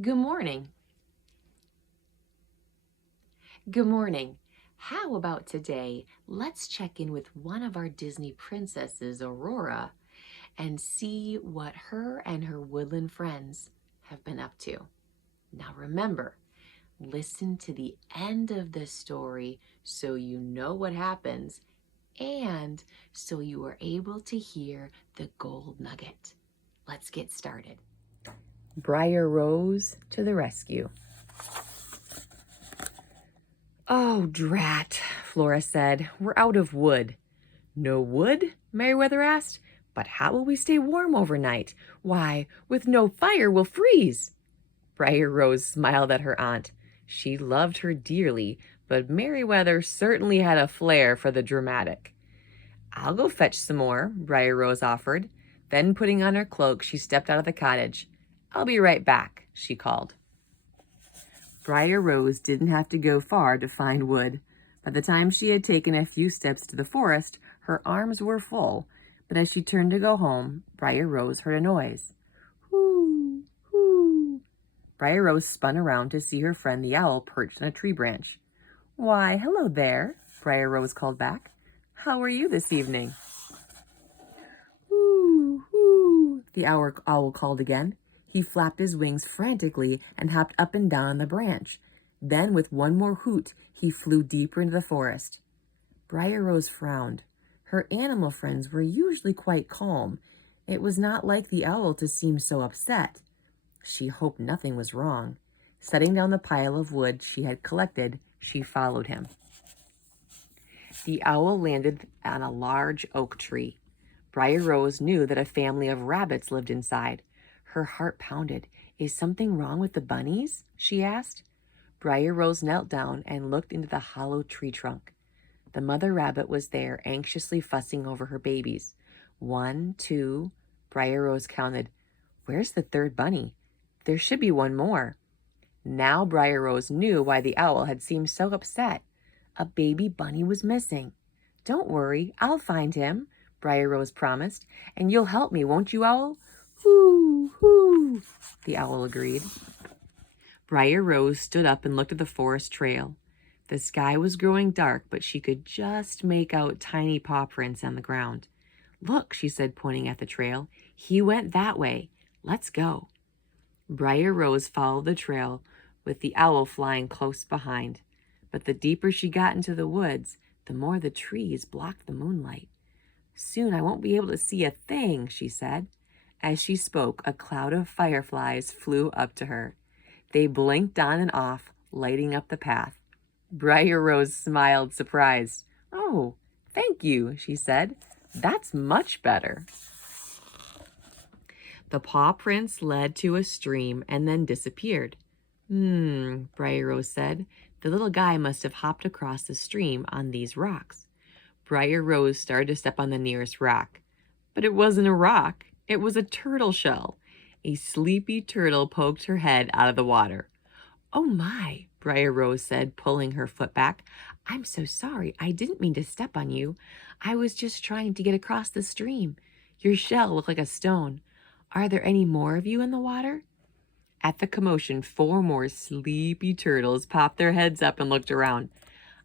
Good morning. Good morning. How about today? Let's check in with one of our Disney princesses, Aurora, and see what her and her woodland friends have been up to. Now remember, listen to the end of the story so you know what happens and so you are able to hear the gold nugget. Let's get started. Briar Rose to the rescue. "Oh, drat," Flora said. "We're out of wood." "No wood?" Meriwether asked. "But how will we stay warm overnight? Why, with no fire we'll freeze." Briar Rose smiled at her aunt. She loved her dearly, but Meriwether certainly had a flair for the dramatic. "I'll go fetch some more," Briar Rose offered. Then, putting on her cloak, she stepped out of the cottage. "I'll be right back," she called. Briar Rose didn't have to go far to find wood. By the time she had taken a few steps to the forest, her arms were full, but as she turned to go home, Briar Rose heard a noise. Whoo, whoo. Briar Rose spun around to see her friend the owl perched on a tree branch. "Why, hello there," Briar Rose called back. "How are you this evening?" "Whoo, whoo," the owl called again. He flapped his wings frantically and hopped up and down on the branch. Then, with one more hoot, he flew deeper into the forest. Briar Rose frowned. Her animal friends were usually quite calm. It was not like the owl to seem so upset. She hoped nothing was wrong. Setting down the pile of wood she had collected, she followed him. The owl landed on a large oak tree. Briar Rose knew that a family of rabbits lived inside. Her heart pounded. "Is something wrong with the bunnies?" she asked. Briar Rose knelt down and looked into the hollow tree trunk. The mother rabbit was there, anxiously fussing over her babies. 1, 2, Briar Rose counted. "Where's the third bunny? There should be one more." Now Briar Rose knew why the owl had seemed so upset. A baby bunny was missing. "Don't worry, I'll find him," Briar Rose promised. "And you'll help me, won't you, Owl?" "Hoo, hoo," the owl agreed. Briar Rose stood up and looked at the forest trail. The sky was growing dark, but she could just make out tiny paw prints on the ground. "Look," she said, pointing at the trail. "He went that way. Let's go." Briar Rose followed the trail, with the owl flying close behind. But the deeper she got into the woods, the more the trees blocked the moonlight. "Soon I won't be able to see a thing," she said. As she spoke, a cloud of fireflies flew up to her. They blinked on and off, lighting up the path. Briar Rose smiled, surprised. "Oh, thank you," she said. "That's much better." The paw prints led to a stream and then disappeared. Briar Rose said. "The little guy must have hopped across the stream on these rocks." Briar Rose started to step on the nearest rock. But it wasn't a rock. It was a turtle shell. A sleepy turtle poked her head out of the water. "Oh my," Briar Rose said, pulling her foot back. "I'm so sorry. I didn't mean to step on you. I was just trying to get across the stream. Your shell looked like a stone. Are there any more of you in the water?" At the commotion, 4 more sleepy turtles popped their heads up and looked around.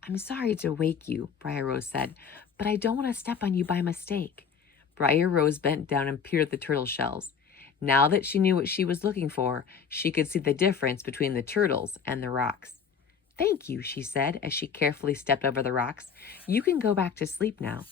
"I'm sorry to wake you," Briar Rose said, "but I don't want to step on you by mistake." Briar Rose bent down and peered at the turtle shells. Now that she knew what she was looking for, she could see the difference between the turtles and the rocks. "Thank you," she said as she carefully stepped over the rocks. "You can go back to sleep now."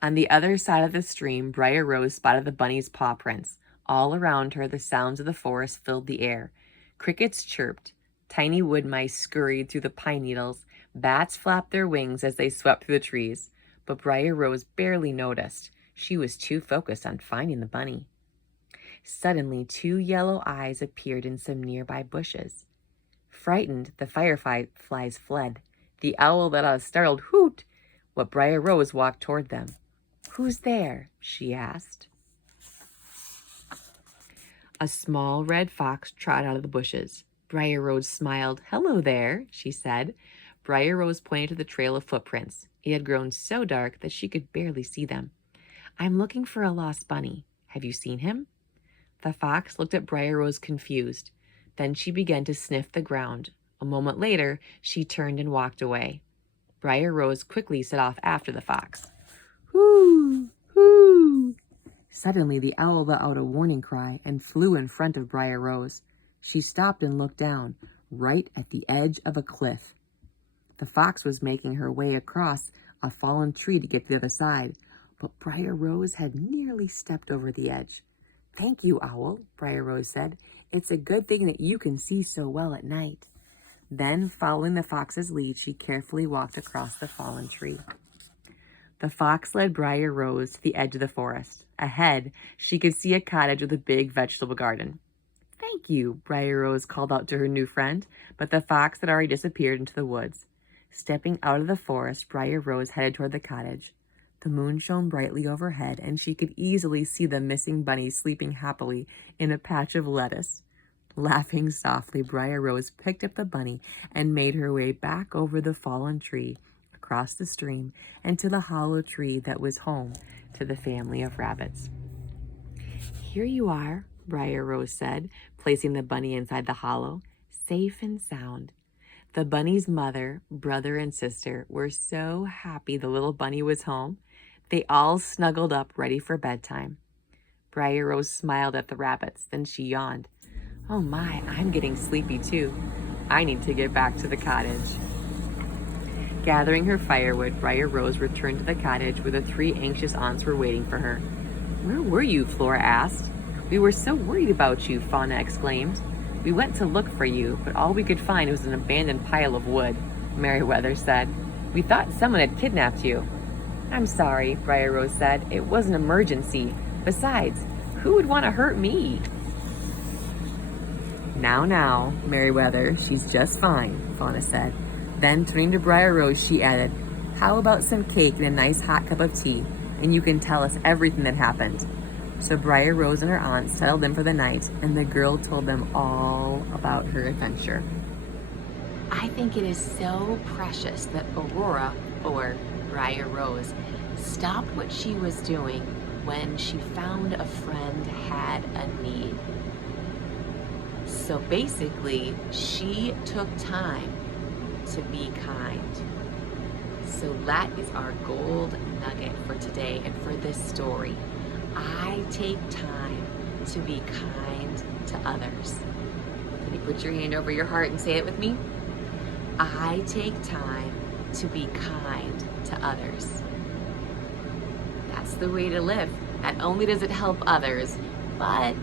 On the other side of the stream, Briar Rose spotted the bunny's paw prints. All around her, the sounds of the forest filled the air. Crickets chirped. Tiny wood mice scurried through the pine needles. Bats flapped their wings as they swept through the trees. But Briar Rose barely noticed. She was too focused on finding the bunny. Suddenly, 2 yellow eyes appeared in some nearby bushes. Frightened, the fireflies fled. The owl let out a startled hoot. But Briar Rose walked toward them. "Who's there?" she asked. A small red fox trotted out of the bushes. Briar Rose smiled. "Hello there," she said. Briar Rose pointed to the trail of footprints. It had grown so dark that she could barely see them. "I'm looking for a lost bunny. Have you seen him?" The fox looked at Briar Rose confused. Then she began to sniff the ground. A moment later, she turned and walked away. Briar Rose quickly set off after the fox. Hoo! Hoo! Suddenly, the owl let out a warning cry and flew in front of Briar Rose. She stopped and looked down, right at the edge of a cliff. The fox was making her way across a fallen tree to get to the other side, but Briar Rose had nearly stepped over the edge. "Thank you, Owl," Briar Rose said. "It's a good thing that you can see so well at night." Then, following the fox's lead, she carefully walked across the fallen tree. The fox led Briar Rose to the edge of the forest. Ahead, she could see a cottage with a big vegetable garden. "Thank you," Briar Rose called out to her new friend, but the fox had already disappeared into the woods. Stepping out of the forest, Briar Rose headed toward the cottage. The moon shone brightly overhead, and she could easily see the missing bunny sleeping happily in a patch of lettuce. Laughing softly, Briar Rose picked up the bunny and made her way back over the fallen tree, across the stream, and to the hollow tree that was home to the family of rabbits. "Here you are," Briar Rose said, placing the bunny inside the hollow, safe and sound. The bunny's mother, brother, and sister were so happy the little bunny was home. They all snuggled up, ready for bedtime. Briar Rose smiled at the rabbits, then she yawned. "Oh my, I'm getting sleepy too. I need to get back to the cottage." Gathering her firewood, Briar Rose returned to the cottage where the three anxious aunts were waiting for her. "Where were you?" Flora asked. "We were so worried about you," Fauna exclaimed. "We went to look for you, but all we could find was an abandoned pile of wood," Merryweather said. "We thought someone had kidnapped you." "I'm sorry," Briar Rose said. "It was an emergency. Besides, who would want to hurt me?" Now, Merryweather, she's just fine," Fauna said. Then, turning to Briar Rose, she added, "How about some cake and a nice hot cup of tea, and you can tell us everything that happened." So Briar Rose and her aunts settled in for the night, and the girl told them all about her adventure. I think it is so precious that Aurora, or Briar Rose, stopped what she was doing when she found a friend had a need. So basically, she took time to be kind. So that is our gold nugget for today and for this story. I take time to be kind to others. Can you put your hand over your heart and say it with me? I take time to be kind to others. That's the way to live. Not only does it help others, but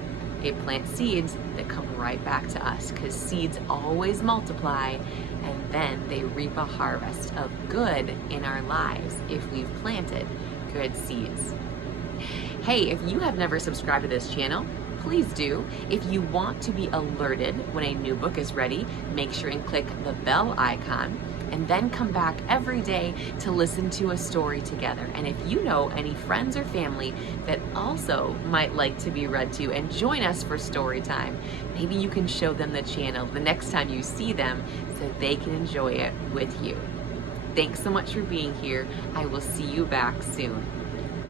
it plants seeds that come right back to us, because seeds always multiply, and then they reap a harvest of good in our lives if we've planted good seeds. Hey, if you have never subscribed to this channel, please do. If you want to be alerted when a new book is ready, make sure and click the bell icon, and then come back every day to listen to a story together. And if you know any friends or family that also might like to be read to and join us for story time, maybe you can show them the channel the next time you see them so they can enjoy it with you. Thanks so much for being here. I will see you back soon.